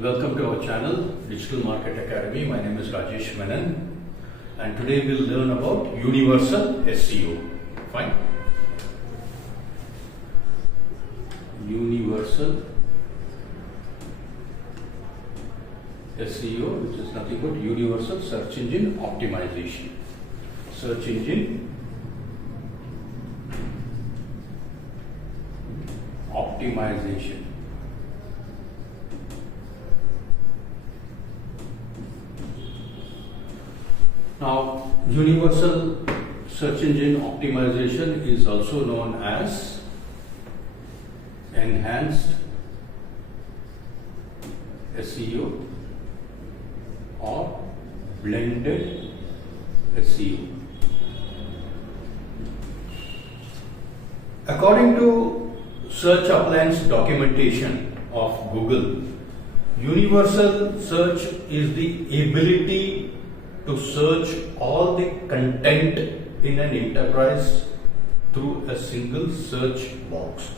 Welcome to our channel, Digital Market Academy. My name is Rajesh Menon, and today we'll learn about Universal SEO. Fine. Universal SEO, which is nothing but Universal Search Engine Optimization. Search Engine Optimization. Now, Universal Search Engine Optimization is also known as Enhanced SEO or Blended SEO. According to Search Appliance documentation of Google, Universal Search is the ability to search all the content in an enterprise through a single search box.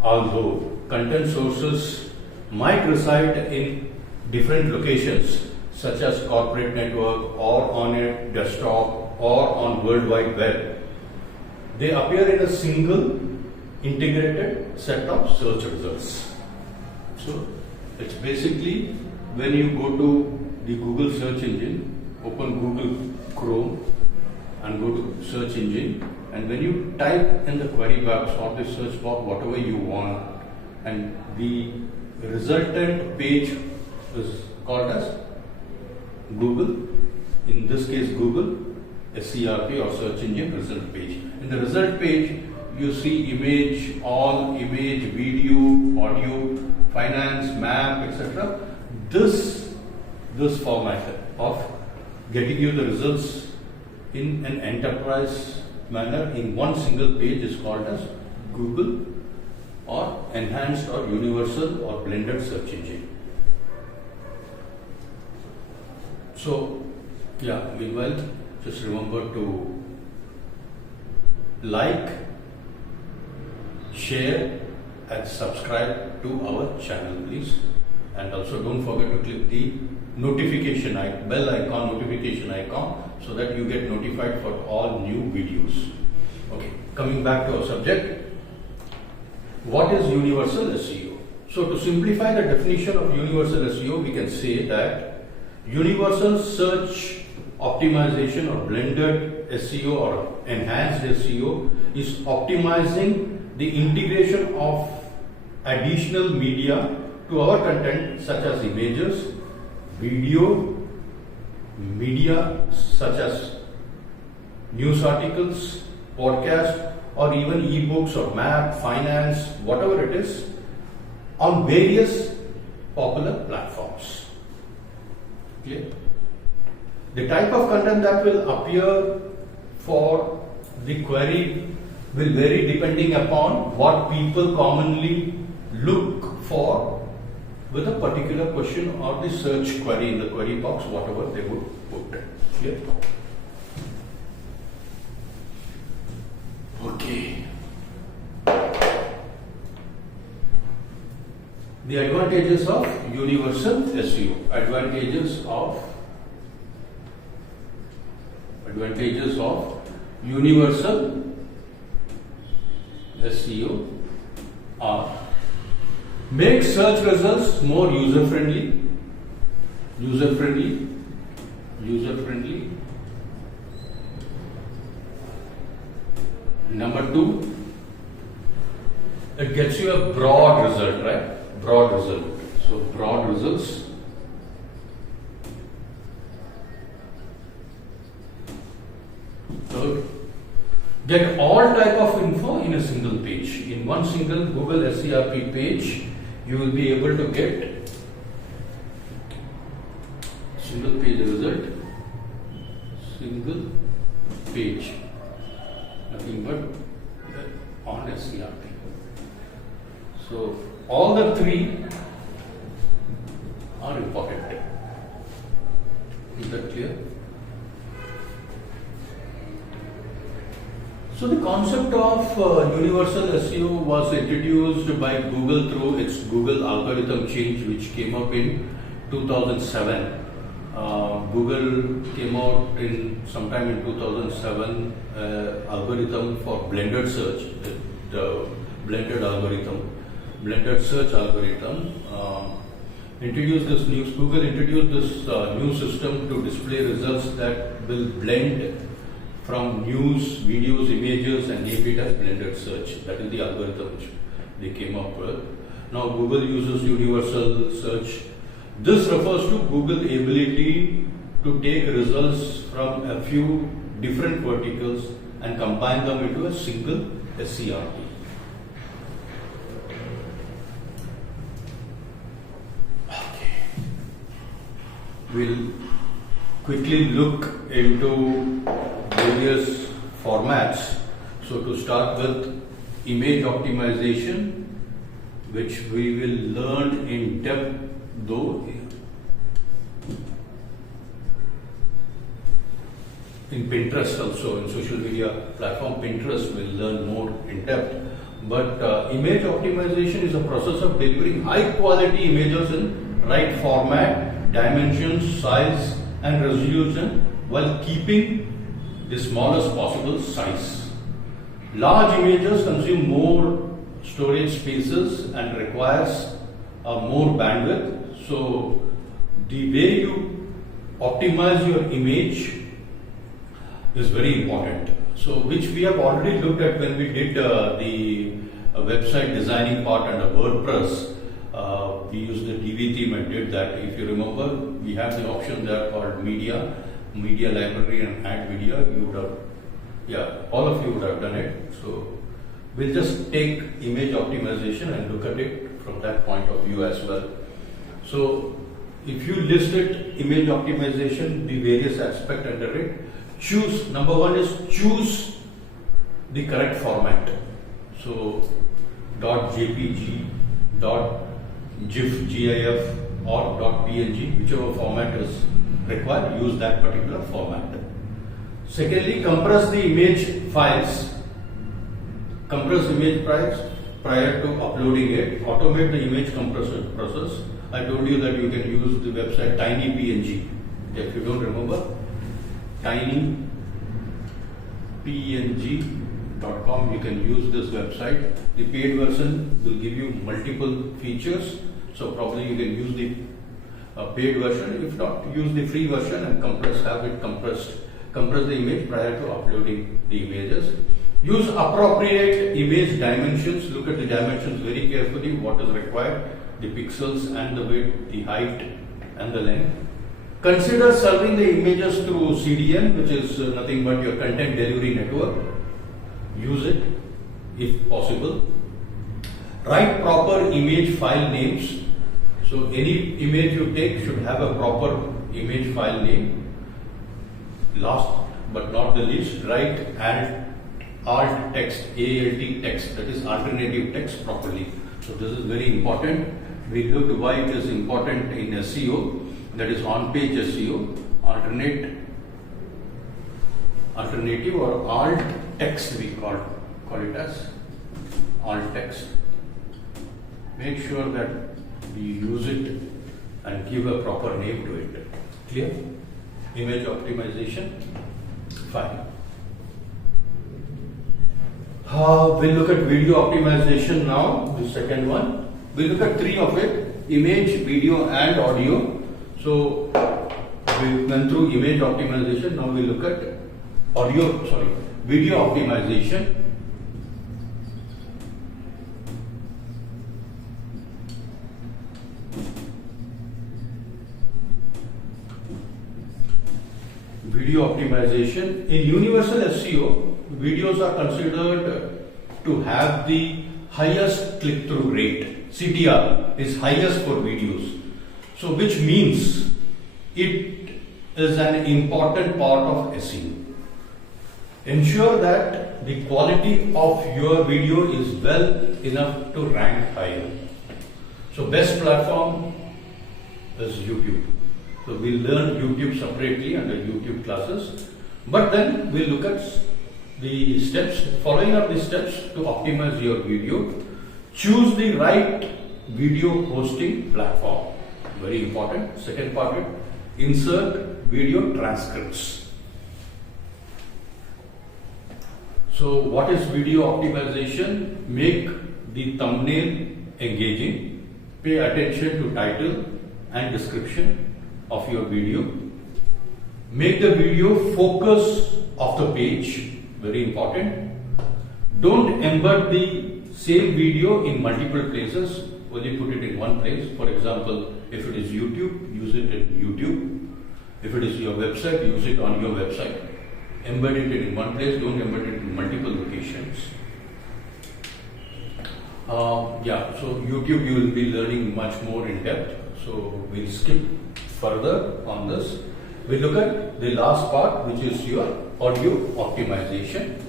Although content sources might reside in different locations such as corporate network or on a desktop or on World Wide Web, they appear in a single integrated set of search results. So it's basically when you go to the Google search engine, open Google Chrome and go to search engine, and when you type in the query box or the search box whatever you want, and the resultant page is called as Google, in this case Google SERP or search engine result page. In the result page you see image, all image, video, audio, finance, map, etc. This format of getting you the results in an enterprise manner in one single page is called as Google or Enhanced or Universal or Blended Search Engine. So, meanwhile, just remember to like, share and subscribe to our channel, please. And also don't forget to click the bell icon, notification icon, so that you get notified for all new videos. Okay, coming back to our subject, what is Universal SEO? So to simplify the definition of Universal SEO, we can say that Universal Search Optimization or Blended SEO or Enhanced SEO is optimizing the integration of additional media to our content such as images, video, media such as news articles, podcast, or even ebooks or map, finance, whatever it is, on various popular platforms. Clear? The type of content that will appear for the query will vary depending upon what people commonly look for with a particular question or the search query in the query box, whatever they would put. Clear? Okay. The advantages of Universal SEO. Advantages of Universal SEO are: make search results more user-friendly. Number 2, it gets you a broad result, right? Broad result. So broad results. Third, get all type of info in a single page. In one single Google SERP page, you will be able to get single page result, single page, nothing but on SERP. So all the three are important. Is that clear? So the concept of universal SEO was introduced by Google through its Google algorithm change, which came up in 2007. Google came out in sometime in 2007 algorithm for blended search, the blended search algorithm. Google introduced this new system to display results that will blend from news, videos, images, and name it as blended search. That is the algorithm which they came up with. Now Google uses universal search. This refers to Google's ability to take results from a few different verticals and combine them into a single SERP. We'll quickly look into various formats. So to start with image optimization, which we will learn in depth though in Pinterest also, in social media platform Pinterest will learn more in depth. But image optimization is a process of delivering high quality images in right format, dimensions, size and resolution while keeping the smallest possible size. Large images consume more storage spaces and requires more bandwidth. So the way you optimize your image is very important. So which we have already looked at when we did the website designing part under WordPress. We used the DV theme and did that. If you remember, we have the option there called media library and add video. You would have, all of you would have done it. So we'll just take image optimization and look at it from that point of view as well. So if you listed image optimization, the various aspects under it, number one is choose the correct format. So .jpg, .gif, GIF or .png, whichever format is required, use that particular format. Secondly, compress the image files. Compress image files prior to uploading it. Automate the image compression process. I told you that you can use the website tinypng. If you don't remember, tinypng.com, you can use this website. The paid version will give you multiple features, so probably you can use the paid version. If not, use the free version and compress the image prior to uploading the images. Use appropriate image dimensions. Look at the dimensions very carefully, what is required, the pixels and the width, the height and the length. Consider serving the images through CDN, which is nothing but your content delivery network. Use it if possible. Write proper image file names. So any image you take should have a proper image file name. Last but not the least, write alt text, ALT text, that is alternative text properly. So this is very important. We looked why it is important in SEO, that is on-page SEO, alternative or alt text we call it as alt text. Make sure that we use it and give a proper name to it. Clear? Image optimization, fine. We'll look at video optimization now, the second one. We'll look at three of it: image, video and audio. So we went through image optimization. Now we look at video optimization. Video optimization. In Universal SEO, videos are considered to have the highest click-through rate. CTR is highest for videos. So which means it is an important part of SEO. Ensure that the quality of your video is well enough to rank higher. So best platform is YouTube. So we'll learn YouTube separately under YouTube classes. But then we'll look at the steps, following up the steps to optimize your video. Choose the right video hosting platform. Very important. Second part, insert video transcripts. So what is video optimization? Make the thumbnail engaging. Pay attention to title and description of your video. Make the video focus of the page. Very important. Don't embed the same video in multiple places. Only put it in one place. For example, if it is YouTube, use it in YouTube. If it is your website, use it on your website. Embed it in one place. Don't embed it in multiple locations. So YouTube you will be learning much more in depth. So we'll skip further on this. We'll look at the last part, which is your audio optimization.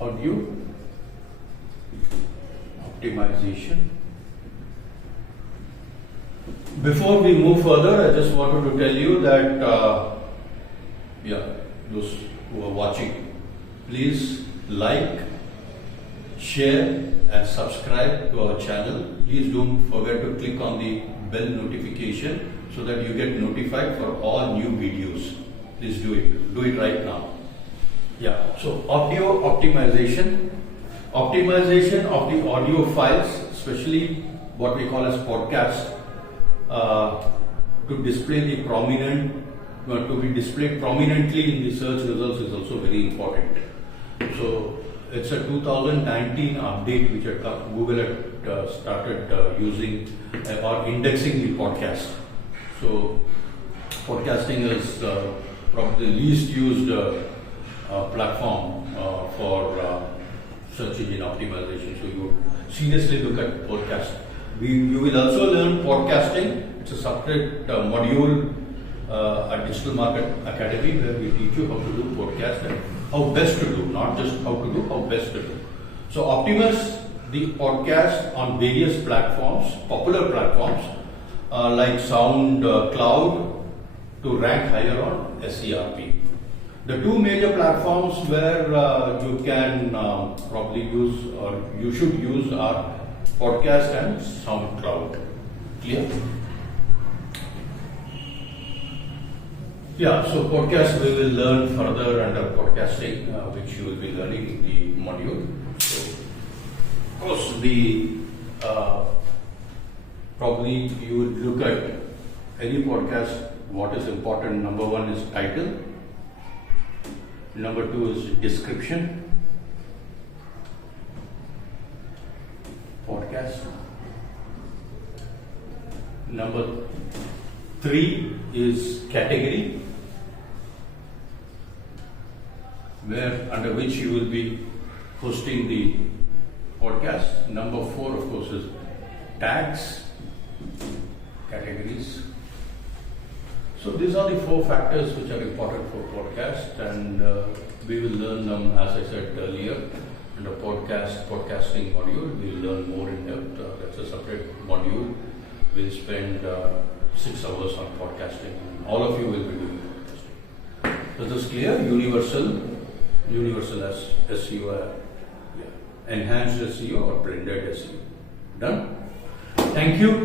Audio optimization. Before we move further, I just wanted to tell you that those who are watching, please like, share and subscribe to our channel. Please don't forget to click on the bell notification so that you get notified for all new videos. Please do it. Do it right now. So audio optimization. Optimization of the audio files, especially what we call as podcast, to display the prominent, to be displayed prominently in the search results is also very important. So it's a 2019 update which Google had started using or indexing the podcast. So podcasting is probably the least used platform for search engine optimization. So you seriously look at podcast. You will also learn podcasting. It's a separate module at Digital Market Academy where we teach you how to do podcast and how best to do, not just how to do, how best to do. So optimize the podcast on various platforms, popular platforms like SoundCloud to rank higher on SERP. The two major platforms where you can probably use or you should use are podcast and SoundCloud. Clear? So podcast we will learn further under podcasting, which you will be learning in the module. So, of course, the probably you will look at any podcast. What is important? Number one is title. Number two is description. Podcast. Number three is category, where under which you will be hosting the podcast. Number four, of course, is tags, categories. So these are the four factors which are important for podcast, and we will learn them, as I said earlier, under podcasting module. We will learn more in depth. That's a separate module. We'll spend 6 hours on podcasting. All of you will be doing podcasting. So this is clear. Universal SEO, enhanced SEO or blended SEO. Done. Thank you.